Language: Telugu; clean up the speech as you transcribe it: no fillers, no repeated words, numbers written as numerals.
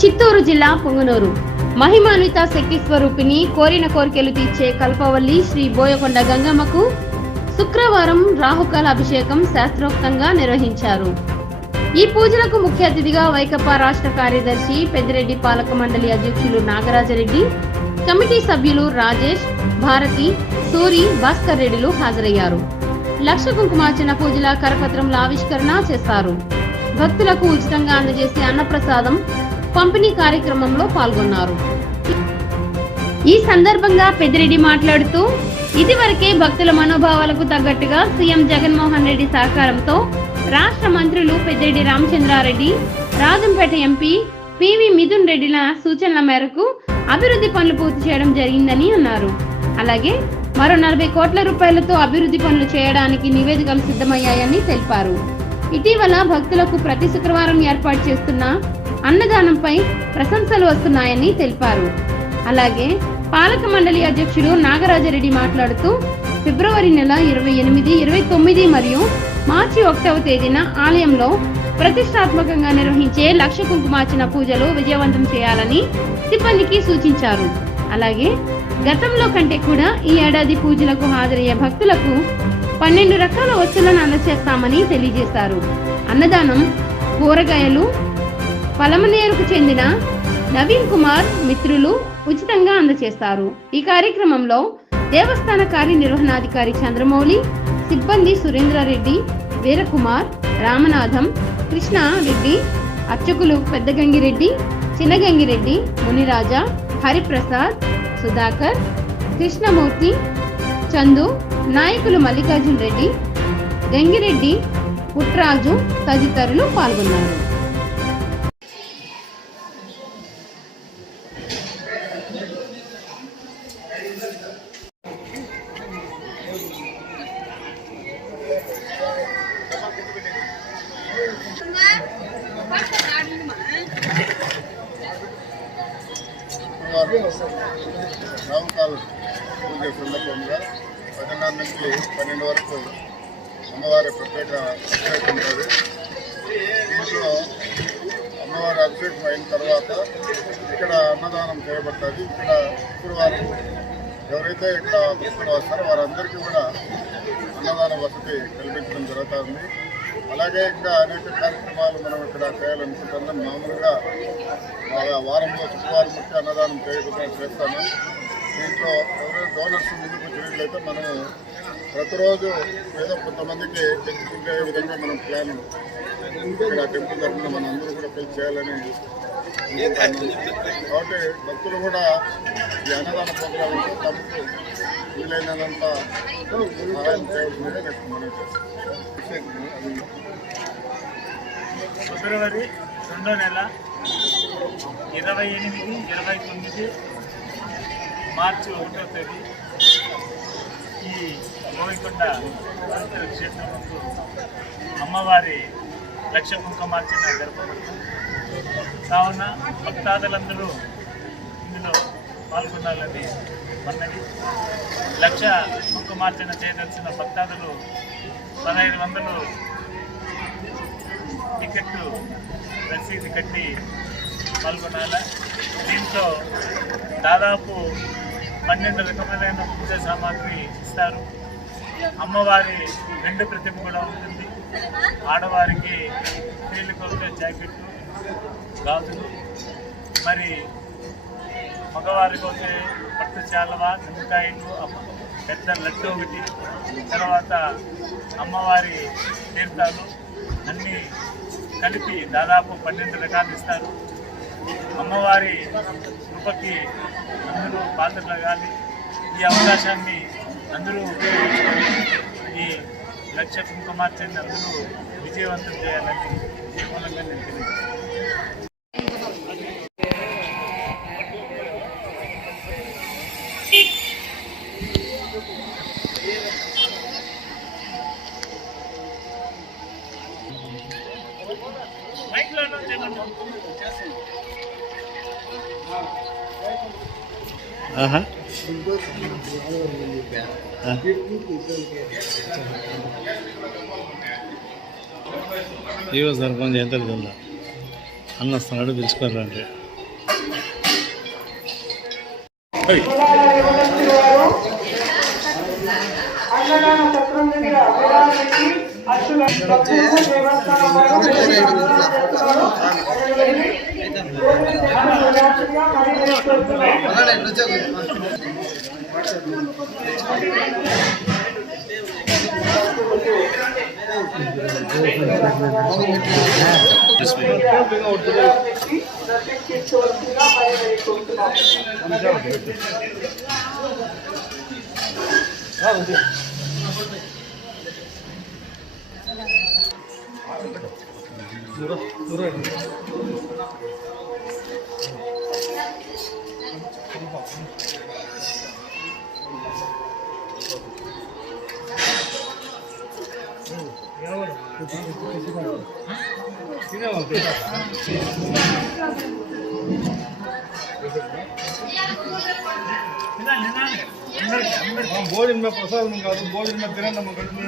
చిత్తూరు జిల్లా పొంగనూరు మహిమాన్విత శక్తి స్వరూపిణి కోరిన కోరికలు తీర్చే కల్పవల్లి శ్రీ బోయకొండ గంగమ్మకు శుక్రవారం రాహుకాల అభిషేకం శాస్త్రోక్తంగా నిర్వహించారు. ఈ పూజలకు ముఖ్య అతిథిగా వైకపా రాష్ట్ర కార్యదర్శి పెద్దిరెడ్డి పాలక మండలి అధ్యక్షులు నాగరాజరెడ్డి, కమిటీ సభ్యులు రాజేష్, భారతి, సూరి, భాస్కర్ రెడ్డిలు హాజరయ్యారు. లక్ష కుంకుమార్చన పూజల కరపత్రంల ఆవిష్కరణ చేశారు. భక్తులకు ఉచితంగా అందజేసే అన్నప్రసాదం పంపిణీ కార్యక్రమంలో పాల్గొన్నారు. ఈ సందర్భంగా పెద్దిరెడ్డి మాట్లాడుతూ, ఇదివరకే భక్తుల మనోభావాలకు తగ్గట్టుగా సీఎం జగన్మోహన్ రెడ్డి సహకారంతో రాష్ట్ర మంత్రులు పెద్దిరెడ్డి రామచంద్రారెడ్డి, రాజంపేట ఎంపీ పివి మిథున్ రెడ్డిల సూచనల మేరకు అభివృద్ధి పనులు పూర్తి చేయడం జరిగిందని అన్నారు. అలాగే మరో 40 కోట్ల రూపాయలతో అభివృద్ధి పనులు చేయడానికి నివేదికలు సిద్ధమయ్యాయని తెలిపారు. ఇటీవల భక్తులకు ప్రతి శుక్రవారం ఏర్పాటు చేస్తున్న అన్నదానంపై ప్రశంసలు వస్తున్నాయని తెలిపారు. అలాగే పాలక మండలి అధ్యక్షుడు నాగరాజరెడ్డి మాట్లాడుతూ, ఫిబ్రవరి నెల 28, 29 మరియు మార్చి 1వ తేదీన ఆలయంలో ప్రతిష్టాత్మకంగా నిర్వహించే లక్ష కుంకుమార్చన పూజలు విజయవంతం చేయాలని సిబ్బందికి సూచించారు. అలాగే గతంలో కంటే కూడా ఈ ఏడాది పూజలకు హాజరయ్యే భక్తులకు 12 రకాల వస్తువులను అందజేస్తామని తెలియజేశారు. అన్నదానం కూరగాయలు పలమనేరుకు చెందిన నవీన్ కుమార్ మిత్రులు ఉచితంగా అందజేస్తారు. ఈ కార్యక్రమంలో దేవస్థాన కార్యనిర్వహణాధికారి చంద్రమౌళి, సిబ్బంది సురేంద్రారెడ్డి, వీరకుమార్, రామనాథం, కృష్ణారెడ్డి, అర్చకులు పెద్దగంగిరెడ్డి, చిన్నగంగిరెడ్డి, మునిరాజా, హరిప్రసాద్, సుధాకర్, కృష్ణమూర్తి, చందు, నాయకులు మల్లికార్జున్ రెడ్డి, గంగిరెడ్డి, పుట్రాజు తదితరులు పాల్గొన్నారు. రామకాల పూజ సందర్భంగా 10:30 నుంచి 12 వరకు అమ్మవారి ప్రత్యేక అభిషేకం ఉంటుంది. దీంట్లో అమ్మవారి అభిషేకం అయిన తర్వాత ఇక్కడ అన్నదానం చేయబడుతుంది. ఇక్కడ శుక్రవారం ఎవరైతే ఇక్కడ భక్తులు వస్తారో వారందరికీ కూడా అన్నదాన వసతి కల్పించడం జరుగుతుంది. అలాగే ఇంకా అనేక కార్యక్రమాలు మనం ఇక్కడ చేయాలనుకుంటున్నాం. మామూలుగా వారంలో శుక్రవారం ముఖ్య అన్నదానం చేస్తాము. దీంట్లో ఎవరైనా డోనర్స్ ముందుకు వచ్చినట్లయితే మనము ప్రతిరోజు ఏదో కొంతమందికి తెచ్చుకుంటే విధంగా మనం ప్లాన్ ఇక్కడ టెంపుల్ తరఫున మనం అందరూ కూడా పిలిచి చేయాలని కాబట్టి భక్తులు కూడా ఈ అన్నదాన ప్రోగ్రాంలో తమకు వీలైనంత సహాయం చేయాల్సిందిగా నెక్స్ట్ మనం చేస్తాం. ఫిబ్రవరి 2వ నెల 28, 29, మార్చి 1వ తేదీ ఈ బోయకొండ పవిత్ర క్షేత్రంలో అమ్మవారి లక్ష కుంకుమార్చన జరపబడుతుంది. కావున భక్తాదులందరూ ఇందులో పాల్గొనాలని అన్నది. లక్ష కుంకుమార్చన చేయదలిసిన భక్తాదులు 1500 టికెట్లు రసీదు కట్టి పాల్గొనాలి. దీంట్లో దాదాపు 12 రకములైన పూజ సామాగ్రి ఇస్తారు. అమ్మవారి 2 ప్రతిమ కూడా ఉంటుంది. ఆడవారికి తేలికలుగా జాకెట్లు, గాజులు, మరి మగవారికి అయితే పట్టు చాలవ, నిమ్మకాయలు, పెద్ద లడ్డు ఒకటి, తర్వాత అమ్మవారి తీర్థాలు అన్నీ కలిపి దాదాపు 12 రకాలు ఇస్తారు. అమ్మవారి కృపకి అందరూ పాత్రలగాలి. ఈ అవకాశాన్ని అందరూ ఈ లక్ష కుంకుమార్చన అందరూ విజయవంతం చేయాలని మూలంగా నేను తెలియజేస్తాను. ఇవో సార్ కొంచెం ఎంత అన్న వస్తున్నాడు పిలుచుకోరండి. అన్నదాన సత్రం దగ్గర విరాళానికి అచ్చుల దేవస్థానం వారు भोजन में प्रसाद मंगा दो, भोजन में तिरंगा मंगा दो।